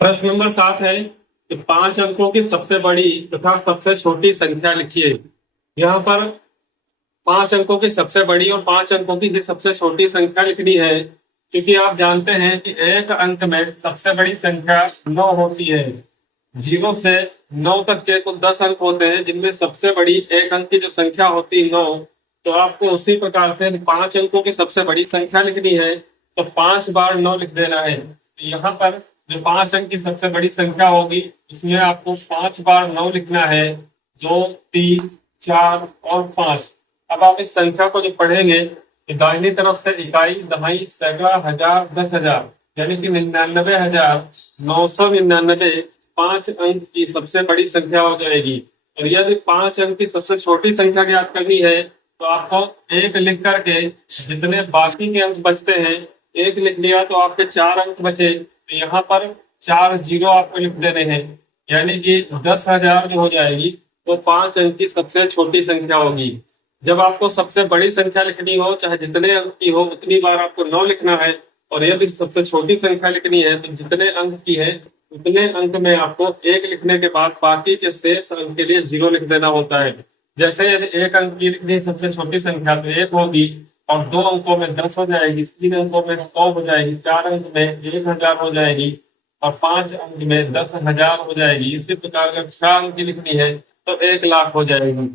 प्रश्न नंबर 7 है कि 5 अंकों की सबसे बड़ी तथा सबसे छोटी संख्या लिखिए। यहाँ पर 5 अंकों की सबसे बड़ी और 5 अंकों की सबसे छोटी संख्या लिखनी है, क्योंकि आप जानते हैं कि एक अंक में सबसे बड़ी संख्या 9 होती है। 0 से 9 तक के कुल 10 अंक होते हैं, जिनमें सबसे बड़ी एक अंक की जो संख्या होती है 9। तो आपको उसी प्रकार से 5 अंकों की सबसे बड़ी संख्या लिखनी है, तो 5 बार 9 लिख देना है। तो यहाँ पर जो 5 अंक की सबसे बड़ी संख्या होगी उसमें आपको 5 बार 9 लिखना है। 2, 3, 4 और 5। अब आप इस संख्या को जो पढ़ेंगे, दाहिनी तरफ से इकाई, दहाई, सैकड़ा, हजार, 10,000, यानी कि 99,999 5 अंक की सबसे बड़ी संख्या हो जाएगी। और यदि 5 अंक की सबसे छोटी संख्या ज्ञात करनी है तो आपको एक लिख करके जितने बाकी के अंक बचते हैं, एक लिख लिया तो आपके 4 अंक बचे, तो यहाँ पर 4 जीरो आपको लिख देने हैं, यानी कि 10,000 जो हो जाएगी वो 5 अंक की सबसे छोटी संख्या होगी। जब आपको सबसे बड़ी संख्या लिखनी हो, चाहे जितने अंक की हो, उतनी बार आपको 9 लिखना है। और यदि सबसे छोटी संख्या लिखनी है तो जितने अंक की है उतने अंक में आपको एक लिखने के बाद बाकी के शेष अंक के लिए 0 लिख देना होता है। जैसे यदि एक अंक की लिखनी है सबसे छोटी संख्या तो 1 होगी, और 2 अंकों में 10 हो जाएगी, 3 अंकों में 100 हो जाएगी, 4 अंक में 1,000 हो जाएगी, और 5 अंक में 10,000 हो जाएगी। इसी प्रकार अगर 6 अंक की लिखनी है तो 1,00,000 हो जाएगी।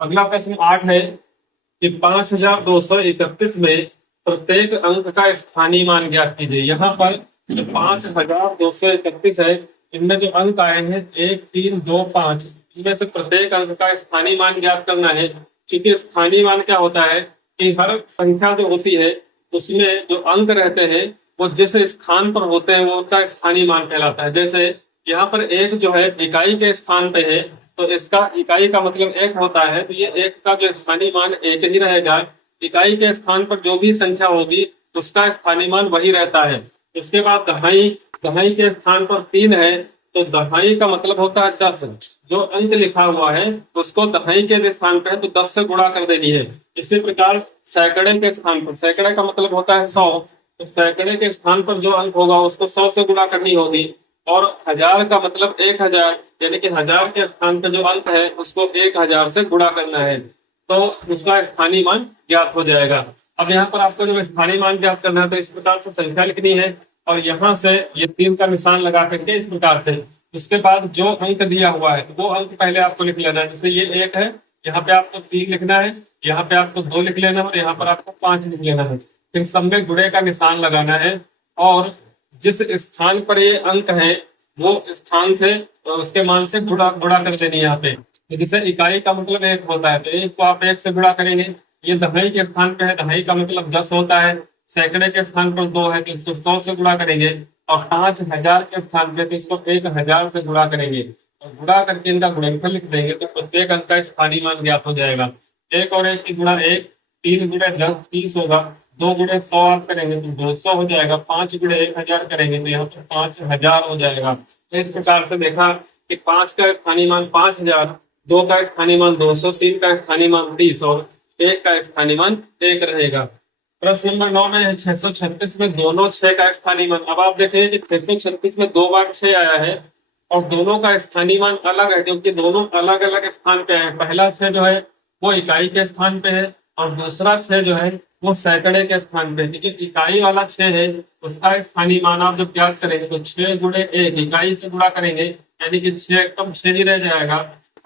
अगला प्रश्न 8 है कि 5,231 में प्रत्येक अंक का स्थानीय मान ज्ञात कीजिए। यहाँ पर जो 5,231 है, इनमें जो अंक आए हैं 1, 3, 2, 5, इसमें से प्रत्येक अंक का स्थानीय मान ज्ञात करना है। क्योंकि स्थानीय मान क्या होता है कि हर संख्या जो होती है उसमें जो अंक रहते हैं वो जिस स्थान पर होते हैं वो उनका स्थानीय मान कहलाता है। जैसे यहाँ पर एक जो है इकाई के स्थान पे है, तो इसका इकाई का मतलब 1 होता है, तो ये 1 का जो स्थानीय मान 1 ही रहेगा। इकाई के स्थान पर जो भी संख्या होगी उसका स्थानीय मान वही रहता है। इसके बाद दहाई, दहाई के स्थान पर 3 है, तो दहाई का मतलब होता है 10। जो अंक लिखा हुआ है उसको दहाई के स्थान पे है तो 10 से गुणा कर देनी है। इसी प्रकार सैकड़े के स्थान पर, सैकड़े का मतलब होता है 100, तो सैकड़े के स्थान पर जो अंक होगा उसको 100 से गुणा करनी होगी। और हजार का मतलब 1,000, यानी कि हजार के स्थान पर जो अंक है उसको 1,000 से गुणा करना है, तो उसका स्थानीय मान ज्ञात हो जाएगा। अब यहाँ पर आपको जो स्थानीय मान ज्ञात करना है तो इस प्रकार से संख्या लिखनी है, और यहाँ से ये 3 का निशान लगा करके इस प्रकार से। उसके बाद जो अंक दिया हुआ है वो अंक पहले आपको लिख लेना है। जैसे ये 1 है, यहाँ पे आपको 3 लिखना है, यहाँ पे आपको 2 लिख लेना है, और यहाँ पर आपको 5 लिख लेना है। फिर सब में गुणे का निशान लगाना है, और जिस स्थान पर ये अंक है वो स्थान से उसके मान से गुणा गुणा कर देनी है यहाँ पे। तो जैसे इकाई का मतलब 1 होता है तो 1 को आप 1 से गुणा करेंगे। ये दहाई के स्थान पे है, दहाई का मतलब 10 होता है। सैकड़े के स्थान पर 2 है तो इसको 100 से गुणा करेंगे, और 5,000 के स्थान पे तो इसको 1,000 से गुणा करेंगे, और गुणा करके इनका गुणनफल लिख देंगे तो प्रत्येक अंक का स्थानीय मान ज्ञात हो जाएगा। 1 और 1 की गुणा 1, 3 गुणे 10 30 होगा, 2 गुणे 100 आप करेंगे तो 200 हो जाएगा, 5 गुणे 1,000 करेंगे तो यहाँ पर 5,000 हो जाएगा। तो इस प्रकार से देखा कि 5 का स्थानीय मान 5,000, 2 का स्थानीय मान 200, 3 का स्थानीय मान 30 और 1 का स्थानीय मान 1 रहेगा। प्रश्न नंबर 9 में है 636 में दोनों 6 का स्थानीय मान। अब आप देखें कि 636 में 2 बार 6 आया है और दोनों का स्थानीय मान अलग है, क्योंकि दोनों अलग अलग स्थान पे है। पहला 6 जो है वो इकाई के स्थान पे है, और दूसरा 6 जो है वो सैकड़े के स्थान पे है। जो इकाई वाला 6 है उसका स्थानीय मान आप जब ज्ञात करेंगे तो 6 गुणे 1, इकाई से गुणा करेंगे, यानी कि 6 एकदम 6 ही रह जाएगा।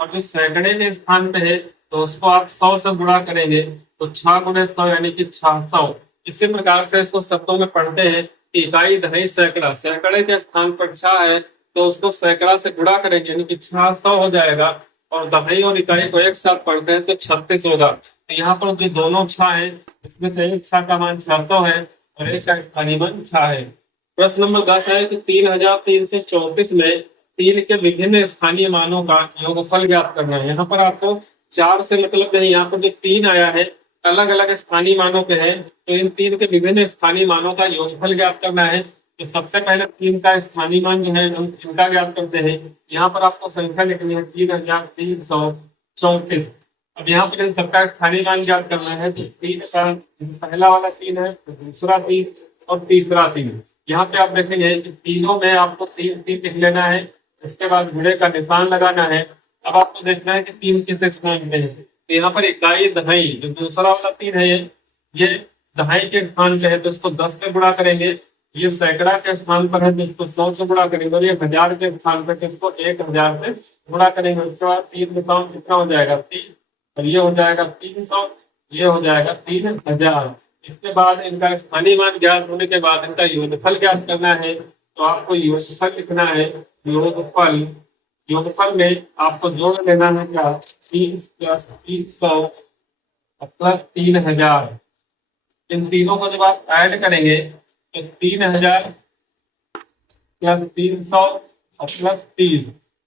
और जो सैकड़े के स्थान पे है तो उसको आप 100 से गुणा करेंगे तो 6 गुणे 100 यानी कि 600। इसी प्रकार से इसको शब्दों में पढ़ते हैं कि इकाई, दहाई, सैकड़ा। सैकड़े के स्थान पर 6 है तो उसको सैकड़ा से गुणा करेंगे, यानी कि 600 हो जाएगा। और दहाई और इकाई को एक साथ पढ़ते हैं तो 36 होगा। तो यहाँ पर जो दोनों 6 है इसमें से एक 6 का मान 600 है और एक का स्थानीय मान 6 है। प्रश्न नंबर 10 है कि 3,334 में 3 के विभिन्न स्थानीय मानों का योगफल ज्ञात करना है। यहाँ पर आपको 4 से मतलब नहीं, यहाँ पर जो 3 आया है अलग अलग स्थानीय मानों पे है, तो इन 3 के विभिन्न स्थानीय मानों का योगफल ज्ञात करना है। तो सबसे पहले 3 का स्थानीय मान जो है हम इनका ज्ञात करते हैं। यहाँ पर आपको संख्या लिखनी है 3,334। अब यहाँ पर इन सबका स्थानीय मान ज्ञात करना है, तो 3 का पहला वाला 3 है, दूसरा 3 और तीसरा 3। यहाँ पे आप देखेंगे कि तीनों में आपको तीन तीन लिख लेना है। इसके बाद घोड़े का निशान लगाना है। अब आपको देखना है कि तीन किस स्थान पे है। तो यहाँ पर इकाई दहाई जो दूसरा वाला तीन है, ये दहाई के स्थान पे है तो इसको 10 से गुणा करेंगे। ये सैकड़ा के स्थान पर है तो इसको 100 से गुणा करेंगे, और ये हजार के स्थान पर है तो इसको 1000 से गुणा करेंगे। उसके बाद तीन का काम कितना हो जाएगा 30, और ये हो जाएगा 300, ये हो जाएगा 3000। इसके बाद इनका स्थानीय मान ज्ञात होने के बाद इनका योगफल ज्ञात करना है। तो आपको योगफल लिखना है। योगफल, योगफल में आपको जोड़ लेना है क्या, 30 प्लस 300 प्लस 3000। इन तीनों को जब आप ऐड करेंगे तो 3000 प्लस 300 और प्लस 30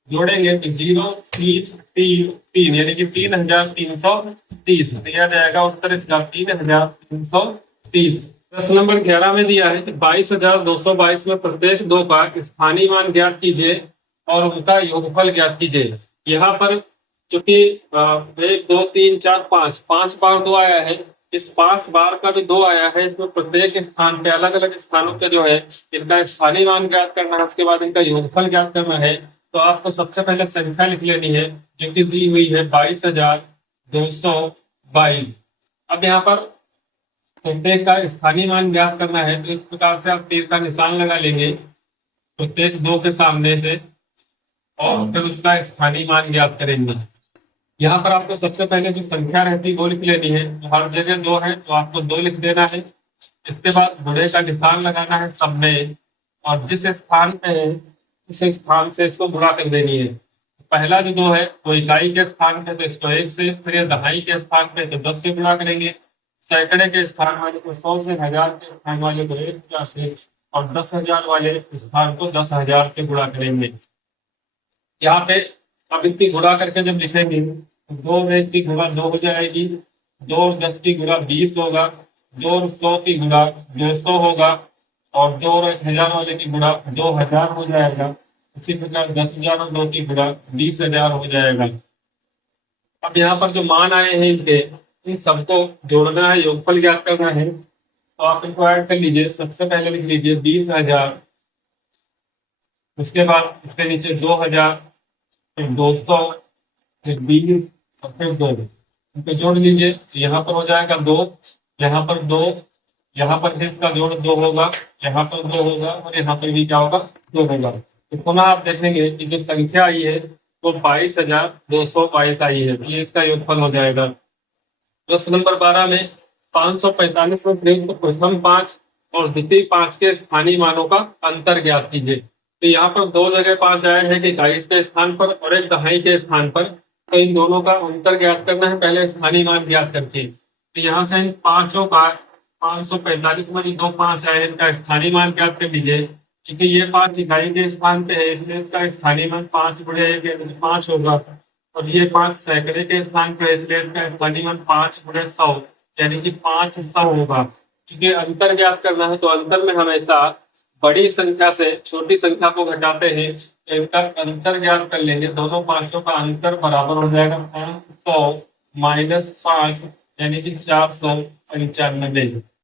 जोड़ेंगे तो 0 3 3 3, यानी कि 3330। तो यह जाएगा उत्तर इसका 3330। प्रश्न नंबर 11 में दिया है कि 22,222 में प्रत्येक दो का स्थानीय मान ज्ञात कीजिए और उनका योगफल ज्ञात कीजिए। यहाँ पर चूंकि 1 2 3 4 5 बार दो आया है, इस 5 बार का जो दो आया है इसमें प्रत्येक स्थान पे अलग अलग स्थानों पे जो है इनका स्थानीय मान ज्ञात करना है। उसके बाद इनका योगफल ज्ञात करना है। तो आपको सबसे पहले संख्या लिख लेनी है जो कि दी हुई है 22,222। अब यहाँ पर प्रत्येक का स्थानीय मान ज्ञात करना है तो इस प्रकार से आप तीर का निशान लगा लेंगे प्रत्येक दो के सामने से, और फिर उसका स्थानीय मान ज्ञात करेंगे। यहाँ पर आपको सबसे पहले जो संख्या रहती है वो लिख लेनी है। हर जगह दो है तो आपको 2 लिख देना है। इसके बाद घोड़े का निशान लगाना है सब में, और जिस स्थान पे है उस स्थान से इसको गुणा कर देनी है। पहला जो 2 है वो इकाई के स्थान पे तो इसको 1 से, फिर ये दहाई के स्थान पे तो 10 से गुणा करेंगे। सैकड़े के स्थान वाले को 100 से, हजार के स्थान वाले को 1000 से, और 10,000 वाले स्थान को 10,000 से गुणा करेंगे। यहाँ पे अब इनकी गुणा करके जब लिखेंगे तो 2 में की गुणा 2 हो जाएगी, 2 और 10 की गुणा 20 होगा, 2 और 100 की गुणा 200 होगा, और 2 और 1000 वाले की गुणा 2000 हो जाएगा। इसी प्रकार 10,000 और 2 की गुणा 20,000 हो जाएगा। अब यहाँ पर जो मान आए हैं इनके, इन सबको जोड़ना है, योगफल ज्ञात करना है। तो आप इनको ऐड कर लीजिए। सबसे पहले लिख लीजिए 20,000, उसके बाद इसके नीचे 2000, फिर 200, फिर 20 और फिर 2। इनको जोड़ लीजिए तो यहाँ पर हो जाएगा 2, यहाँ पर 2, यहाँ पर इसका जोड़ 2 होगा, यहाँ पर 2 होगा, और यहाँ पर भी क्या होगा 2 होगा। तो पुनः आप देखेंगे कि जो संख्या आई है वो 22,222 आई है। ये इसका योगफल हो जाएगा। प्रश्न नंबर 12 में 545 में प्रयुक्त प्रथम 5 और द्वितीय 5 के स्थानीय मानों का अंतर ज्ञात कीजिए। तो यहाँ पर 2 जगह 5 आए हैं कि इकाई के स्थान पर और एक दहाई के स्थान पर। तो इन दोनों का अंतर ज्ञात करना है पहले स्थानीय मान ज्ञात करके। तो यहाँ से इन पांचों का 545 में जो 2 5 आए इनका स्थानीय मान ज्ञात कर लीजिए। क्योंकि ये 5 इकाई के स्थान पे है इसलिए इसका स्थानीय मान 5 गुणे 5 होगा, और ये 5 सैकड़े के स्थान पे है इसलिए इसका स्थानीय मान 5 गुणे 100 यानी कि 500 होगा। क्योंकि अंतर ज्ञात करना है तो अंतर में हमेशा बड़ी संख्या से छोटी संख्या को घटाते हैं। तो इनका अंतर ज्ञात कर लेंगे। दोनों पांचों का अंतर बराबर हो जाएगा 500 माइनस 5 यानी कि 495।